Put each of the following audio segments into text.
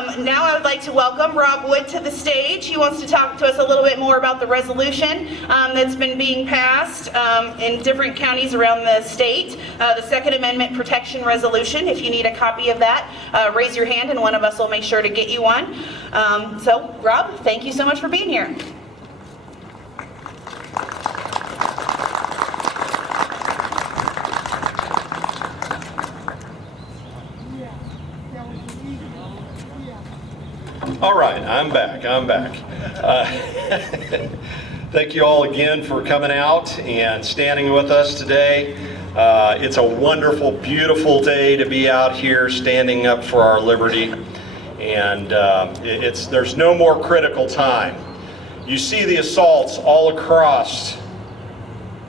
Now I would like to welcome Rob Wood to the stage. He wants to talk to us a little bit more about the resolution that's been being passed in different counties around the state, the Second Amendment Protection Resolution. If you need a copy of that, raise your hand and one of us will make sure to get you one. So, Rob, thank you so much for being here. All right, I'm back. Thank you all again for coming out and standing with us today. It's a wonderful, beautiful day to be out here standing up for our liberty. And there's no more critical time. You see the assaults all across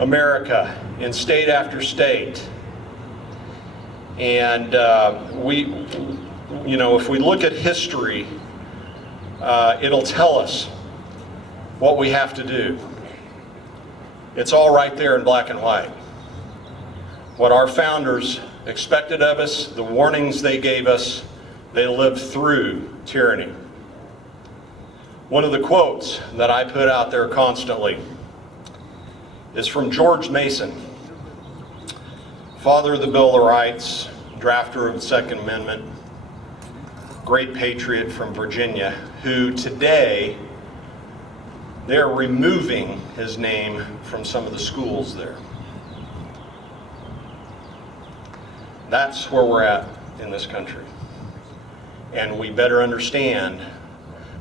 America in state after state. And if we look at history, it'll tell us what we have to do. It's all right there in black and white. What our founders expected of us, the warnings they gave us, they lived through tyranny. One of the quotes that I put out there constantly is from George Mason, father of the Bill of Rights, drafter of the Second Amendment, great patriot from Virginia, who today they're removing his name from some of the schools there. That's where we're at in this country. And we better understand,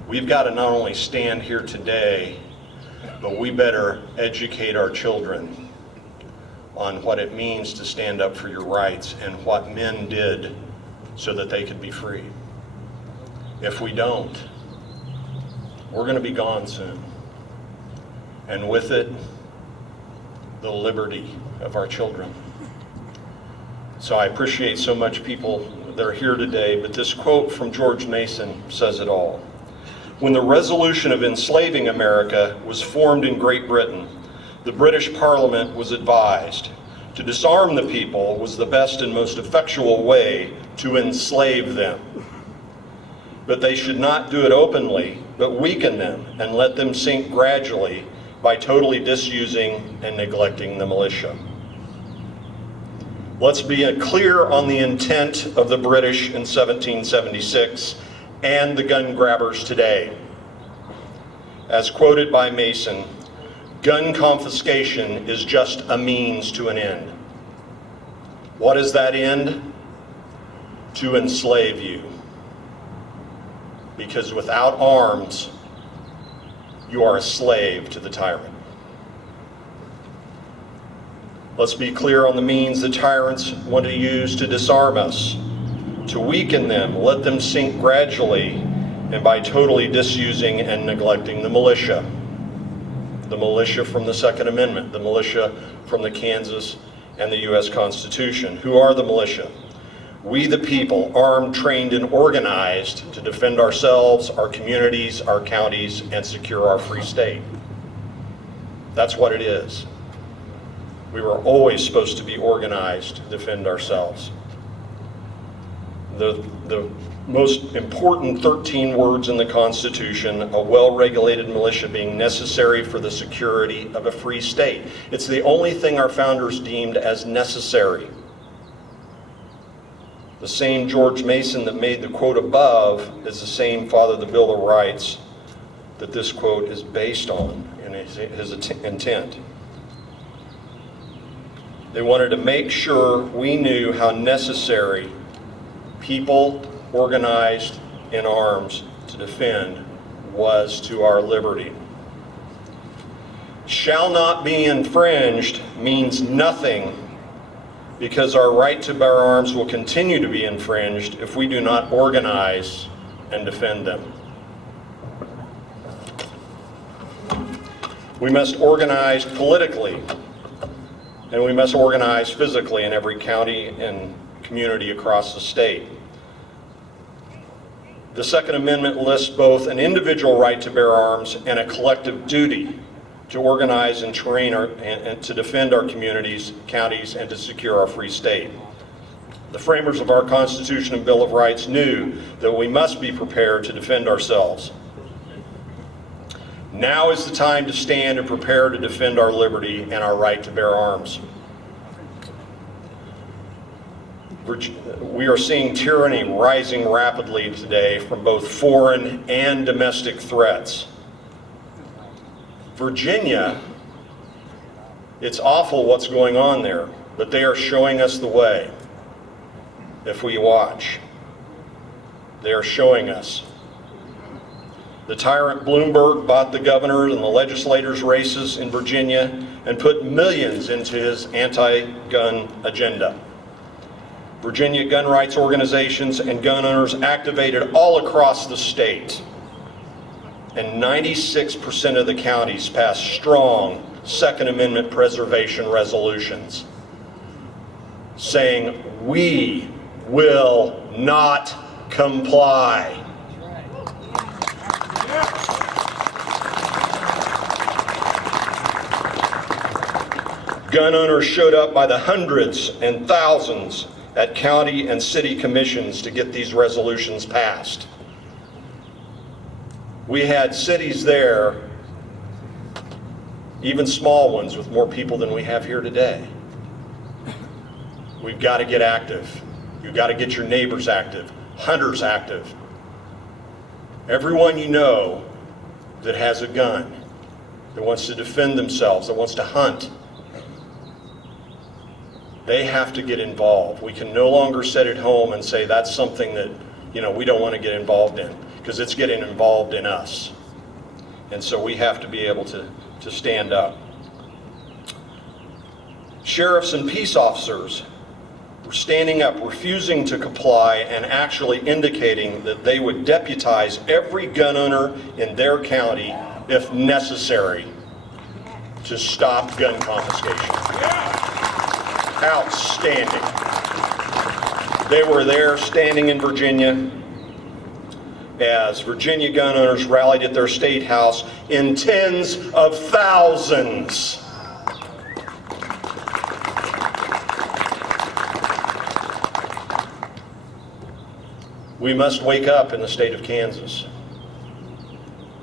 we've got to not only stand here today, but we better educate our children on what it means to stand up for your rights and what men did so that they could be free. If we don't, we're going to be gone soon. And with it, the liberty of our children. So I appreciate so much people that are here today, but this quote from George Mason says it all. When the resolution of enslaving America was formed in Great Britain, the British Parliament was advised to disarm the people was the best and most effectual way to enslave them. But they should not do it openly, but weaken them and let them sink gradually by totally disusing and neglecting the militia. Let's be clear on the intent of the British in 1776 and the gun grabbers today. As quoted by Mason, gun confiscation is just a means to an end. What is that end? To enslave you. Because without arms, you are a slave to the tyrant. Let's be clear on the means the tyrants want to use to disarm us, to weaken them, let them sink gradually, and by totally disusing and neglecting the militia. The militia from the Second Amendment, the militia from the Kansas and the U.S. Constitution. Who are the militia? We the people, armed, trained, and organized to defend ourselves, our communities, our counties, and secure our free state. That's what it is. We were always supposed to be organized to defend ourselves. The most important 13 words in the Constitution, a well-regulated militia being necessary for the security of a free state. It's the only thing our founders deemed as necessary. The same George Mason that made the quote above is the same father of the Bill of Rights that this quote is based on in his intent. They wanted to make sure we knew how necessary people organized in arms to defend was to our liberty. Shall not be infringed means nothing, because our right to bear arms will continue to be infringed if we do not organize and defend them. We must organize politically, and we must organize physically in every county and community across the state. The Second Amendment lists both an individual right to bear arms and a collective duty to organize and train and to defend our communities, counties, and to secure our free state. The framers of our Constitution and Bill of Rights knew that we must be prepared to defend ourselves. Now is the time to stand and prepare to defend our liberty and our right to bear arms. We are seeing tyranny rising rapidly today from both foreign and domestic threats. Virginia, it's awful what's going on there, but they are showing us the way. If we watch, they are showing us. The tyrant Bloomberg bought the governor and the legislators' races in Virginia and put millions into his anti-gun agenda. Virginia gun rights organizations and gun owners activated all across the state, and 96% of the counties passed strong Second Amendment preservation resolutions saying, "We will not comply." Gun owners showed up by the hundreds and thousands at county and city commissions to get these resolutions passed. We had cities there, even small ones with more people than we have here today. We've got to get active. You've got to get your neighbors active, hunters active. Everyone you know that has a gun, that wants to defend themselves, that wants to hunt, they have to get involved. We can no longer sit at home and say that's something that, we don't want to get involved in, because it's getting involved in us. And so we have to be able to stand up. Sheriffs and peace officers were standing up, refusing to comply, and actually indicating that they would deputize every gun owner in their county if necessary to stop gun confiscation. Outstanding. They were there standing in Virginia as Virginia gun owners rallied at their state house in tens of thousands. We must wake up in the state of Kansas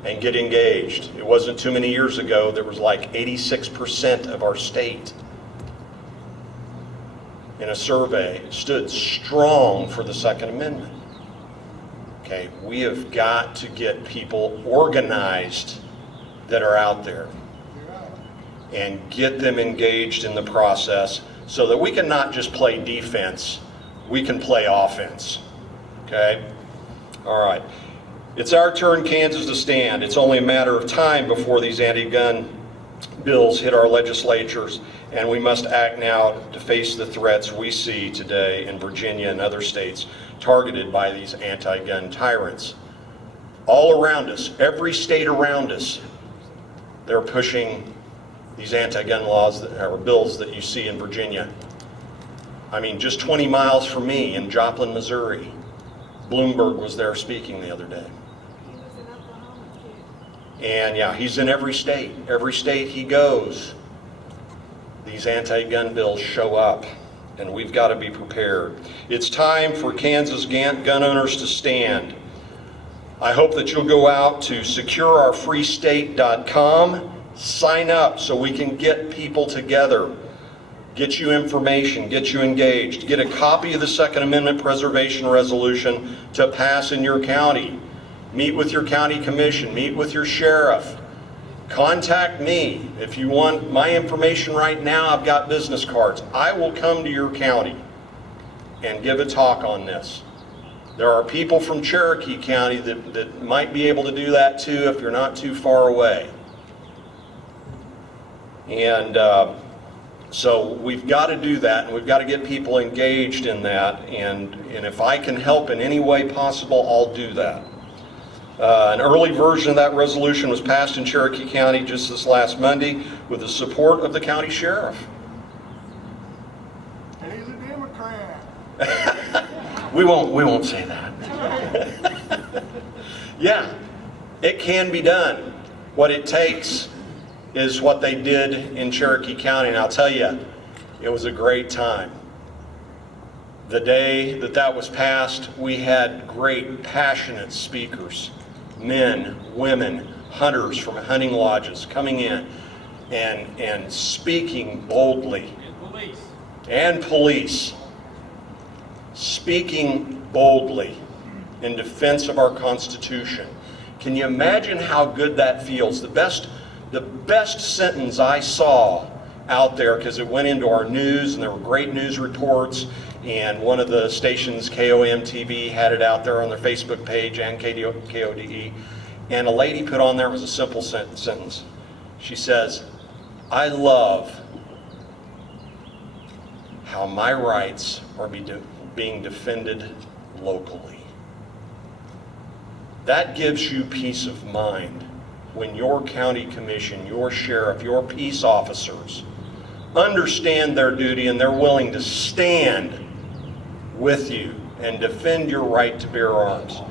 and get engaged. It wasn't too many years ago, there was like 86% of our state in a survey stood strong for the Second Amendment. Okay, we have got to get people organized that are out there and get them engaged in the process so that we can not just play defense, we can play offense. Okay? All right. It's our turn, Kansas, to stand. It's only a matter of time before these anti-gun bills hit our legislatures, and we must act now to face the threats we see today in Virginia and other states targeted by these anti-gun tyrants. All around us, every state around us, they're pushing these anti-gun laws or bills that you see in Virginia. I mean, just 20 miles from me in Joplin, Missouri, Bloomberg was there speaking the other day. And yeah, he's in every state. Every state he goes, these anti-gun bills show up, and we've got to be prepared. It's time for Kansas gun owners to stand. I hope that you'll go out to secureourfreestate.com, sign up so we can get people together, get you information, get you engaged, get a copy of the Second Amendment Preservation Resolution to pass in your county. Meet with your county commission, meet with your sheriff. Contact me. If you want my information right now, I've got business cards. I will come to your county and give a talk on this. There are people from Cherokee County that might be able to do that too if you're not too far away. And so we've got to do that, and we've got to get people engaged in that, and if I can help in any way possible, I'll do that. An early version of that resolution was passed in Cherokee County just this last Monday with the support of the county sheriff. And he's a Democrat. We won't say that. Yeah, it can be done. What it takes is what they did in Cherokee County, and I'll tell you, it was a great time. The day that that was passed, we had great, passionate speakers, men, women, hunters from hunting lodges coming in and speaking boldly. And police speaking boldly in defense of our Constitution. Can you imagine how good that feels? The best sentence I saw out there, because it went into our news and there were great news reports, and one of the stations, KOM TV, had it out there on their Facebook page and KODE, and a lady put on there, was a simple sentence. She says, "I love how my rights are being defended locally." That gives you peace of mind when your county commission, your sheriff, your peace officers understand their duty and they're willing to stand with you and defend your right to bear arms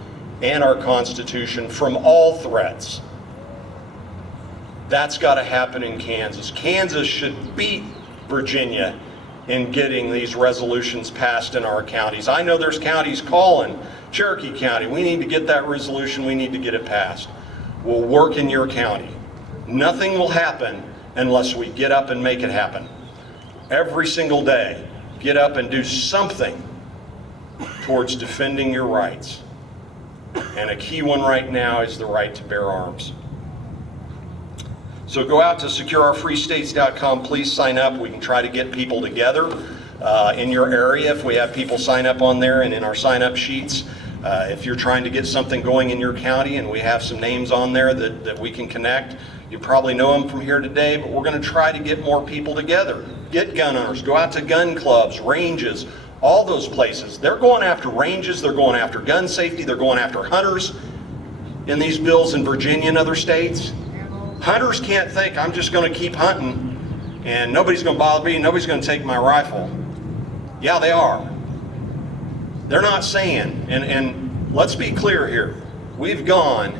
and our Constitution from all threats. That's got to happen in Kansas. Kansas should beat Virginia in getting these resolutions passed in our counties. I know there's counties calling, Cherokee County, we need to get that resolution, we need to get it passed. We'll work in your county. Nothing will happen unless we get up and make it happen. Every single day, get up and do something towards defending your rights. And a key one right now is the right to bear arms. So go out to secureourfreestates.com, please sign up. We can try to get people together in your area if we have people sign up on there and in our sign up sheets. If you're trying to get something going in your county and we have some names on there that we can connect, you probably know them from here today, but we're going to try to get more people together. Get gun owners, go out to gun clubs, ranges, all those places. They're going after ranges, they're going after gun safety, they're going after hunters in these bills in Virginia and other states. Hunters can't think, I'm just going to keep hunting and nobody's going to bother me, nobody's going to take my rifle. Yeah, they are. They're not saying, and let's be clear here, we've gone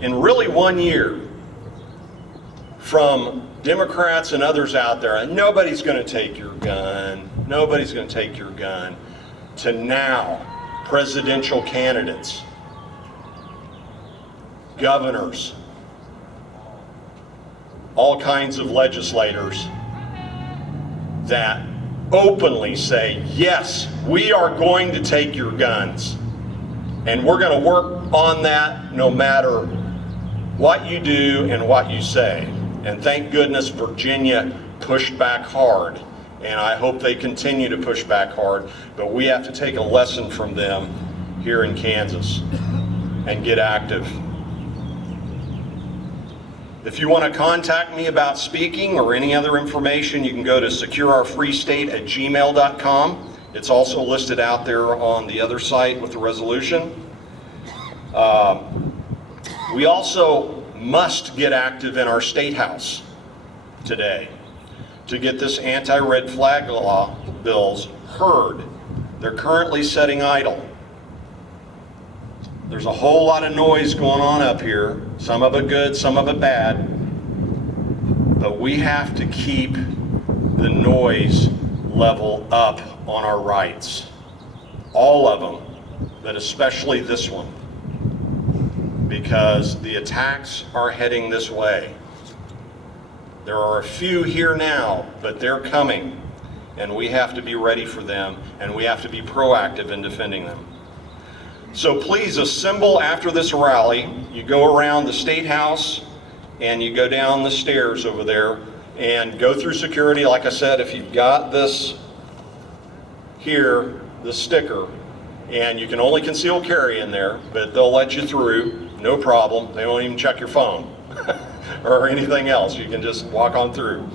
in really 1 year from Democrats and others out there, and nobody's going to take your gun, nobody's going to take your gun, to now presidential candidates, governors, all kinds of legislators that openly say, yes, we are going to take your guns. And we're going to work on that no matter what you do and what you say. And thank goodness Virginia pushed back hard. And I hope they continue to push back hard. But we have to take a lesson from them here in Kansas and get active. If you want to contact me about speaking or any other information, you can go to secureourfreestate@gmail.com. It's also listed out there on the other site with the resolution. We also must get active in our state house today to get this anti-red flag law bills heard. They're currently sitting idle. There's a whole lot of noise going on up here, some of it good, some of it bad, but we have to keep the noise level up on our rights. All of them, but especially this one, because the attacks are heading this way. There are a few here now, but they're coming, and we have to be ready for them, and we have to be proactive in defending them. So please assemble after this rally. You go around the State House and you go down the stairs over there and go through security. Like I said, if you've got this here, the sticker, and you can only conceal carry in there, but they'll let you through, no problem. They won't even check your phone or anything else. You can just walk on through.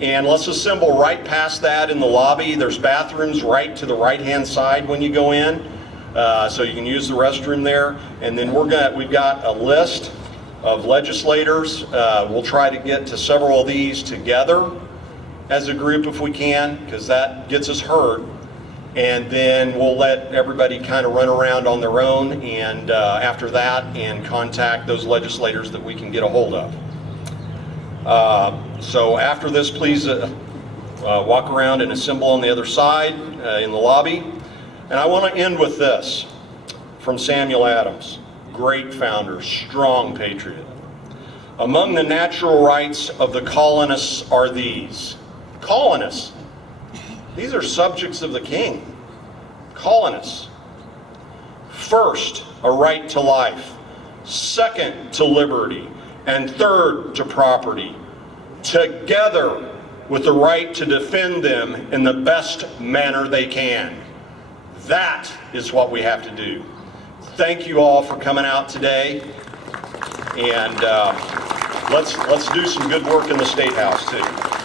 And let's assemble right past that in the lobby. There's bathrooms right to the right-hand side when you go in. So you can use the restroom there, and then we've got a list of legislators. We'll try to get to several of these together as a group if we can, because that gets us heard. And then we'll let everybody kind of run around on their own, and after that, and contact those legislators that we can get a hold of. So after this, please walk around and assemble on the other side in the lobby. And I want to end with this from Samuel Adams, great founder, strong patriot. Among the natural rights of the colonists are these. Colonists. These are subjects of the king. Colonists. First, a right to life. Second, to liberty. And third, to property. Together with the right to defend them in the best manner they can. That is what we have to do. Thank you all for coming out today. And let's do some good work in the State House too.